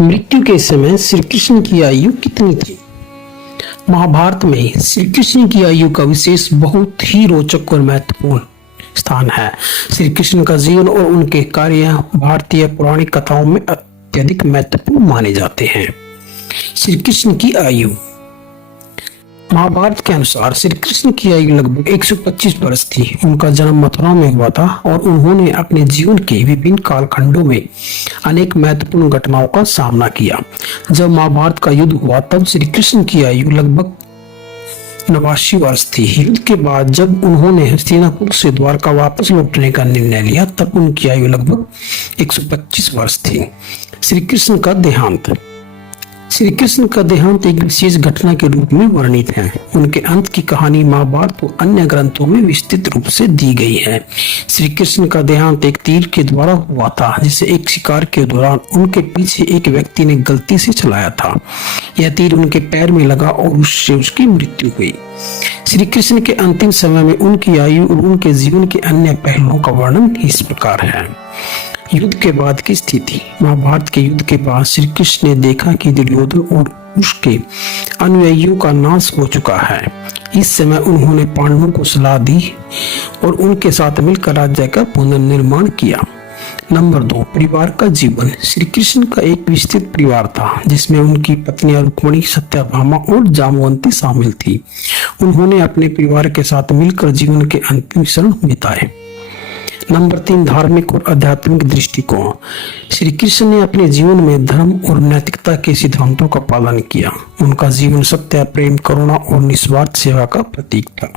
मृत्यु के समय श्री कृष्ण की आयु कितनी थी? महाभारत में श्री कृष्ण की आयु का विशेष बहुत ही रोचक और महत्वपूर्ण स्थान है। श्री कृष्ण का जीवन और उनके कार्य भारतीय पौराणिक कथाओं में अत्यधिक महत्वपूर्ण माने जाते हैं। श्री कृष्ण की आयु महाभारत के अनुसार श्री कृष्ण की आयु लगभग 125 वर्ष थी। उनका जन्म मथुरा में हुआ था और उन्होंने अपने जीवन के विभिन्न कालखंडों में अनेक महत्वपूर्ण घटनाओं का सामना किया। जब महाभारत का युद्ध हुआ तब श्री कृष्ण की आयु लगभग 89 वर्ष थी। युद्ध के बाद जब उन्होंने हस्तिनापुर से द्वारका वापस लौटने का निर्णय लिया तब उनकी आयु लगभग 125 वर्ष थी। श्री कृष्ण का देहांत श्री कृष्ण का देहांत एक विशेष घटना के रूप में वर्णित है। उनके अंत की कहानी महाभारत और अन्य ग्रंथों में विस्तृत रूप से दी गई है। श्री कृष्ण का देहांत एक तीर के द्वारा हुआ था, जिसे एक शिकार के दौरान उनके पीछे एक व्यक्ति ने गलती से चलाया था। यह तीर उनके पैर में लगा और उससे उसकी मृत्यु हुई। श्री कृष्ण के अंतिम समय में उनकी आयु और उनके जीवन के अन्य पहलुओं का वर्णन इस प्रकार है। युद्ध के बाद की स्थिति महाभारत के युद्ध के बाद श्री कृष्ण ने देखा कि दुर्योधन और उसके अनुयायियों का नाश हो चुका है। इस समय उन्होंने पांडवों को सलाह दी और उनके साथ मिलकर राज्य का पुनर्निर्माण किया। नंबर 2, परिवार का जीवन। श्री कृष्ण का एक विस्तृत परिवार था जिसमें उनकी पत्नियां रुक्मिणी, सत्यभामा और जामवंती शामिल थी। उन्होंने अपने परिवार के साथ मिलकर जीवन के अंतिम क्षण बिताए। नंबर 3, धार्मिक और आध्यात्मिक दृष्टिकोण। श्री कृष्ण ने अपने जीवन में धर्म और नैतिकता के सिद्धांतों का पालन किया। उनका जीवन सत्य, प्रेम, करुणा और निस्वार्थ सेवा का प्रतीक था।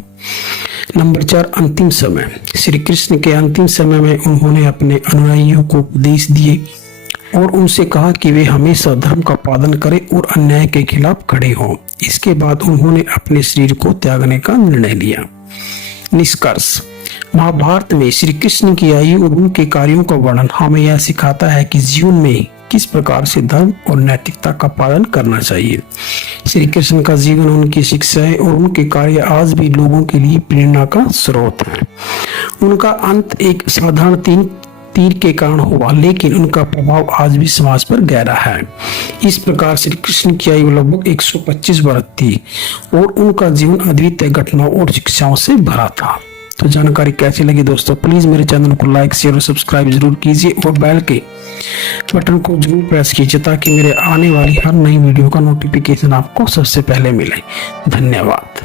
नंबर 4, अंतिम समय। श्री कृष्ण के अंतिम समय में उन्होंने अपने अनुयायियों को उपदेश दिए और उनसे कहा कि वे हमेशा धर्म का पालन करें और अन्याय के खिलाफ खड़े हों। इसके बाद उन्होंने अपने शरीर को त्यागने का निर्णय लिया। निष्कर्ष, महाभारत में श्री कृष्ण की आयु और उनके कार्यों का वर्णन हमें यह सिखाता है कि जीवन में किस प्रकार से धर्म और नैतिकता का पालन करना चाहिए। श्री कृष्ण का जीवन, उनकी शिक्षाएं और उनके कार्य आज भी लोगों के लिए प्रेरणा का स्रोत है। उनका अंत एक साधारण तीर के कारण हुआ, लेकिन उनका प्रभाव आज भी समाज पर गहरा है। इस प्रकार श्री कृष्ण की आयु लगभग 125 वर्ष थी और उनका जीवन अद्वितीय घटनाओं और शिक्षाओं से भरा था। तो जानकारी कैसी लगी दोस्तों, प्लीज मेरे चैनल को लाइक, शेयर और सब्सक्राइब जरूर कीजिए और बेल के बटन को जरूर प्रेस कीजिए ताकि मेरे आने वाली हर नई वीडियो का नोटिफिकेशन आपको सबसे पहले मिले। धन्यवाद।